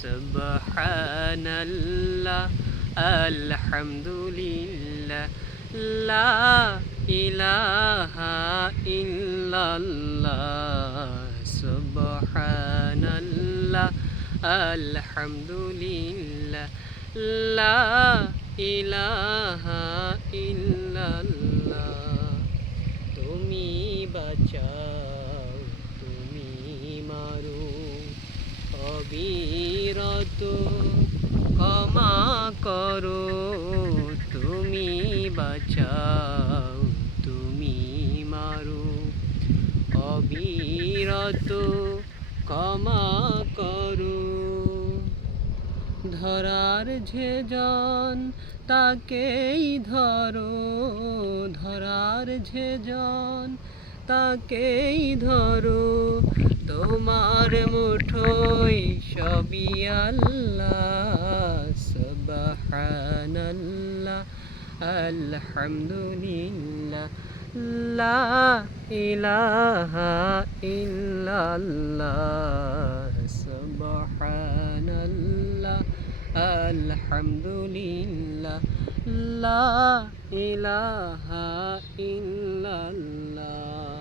সুবহানাল্লাহ আলহামদুলিল্লাহ লা ইলাহা ইল্লাল্লাহ সুবহানাল্লাহ আলহামদুলিল্লাহ লা ইলাহা ইল্লাল্লাহ তুমি বাঁচাও তুমি মারো অবিরত ক্ষমা করো তুমি বাঁচাও তুমি মারো অবিরত ক্ষমা করো ধরার যে জন তাকেই ধরো ধরার যে জন তাকেই ধরো তোমার মুঠোয় সবই আল্লাহ সুবহানাল্লাহ আলহামদুলিল্লাহ লা ইলাহা ইল্লাল্লাহ সুবহানাল্লাহ আলহামদুলিল্লাহ লা ইলাহা ইল্লাল্লাহ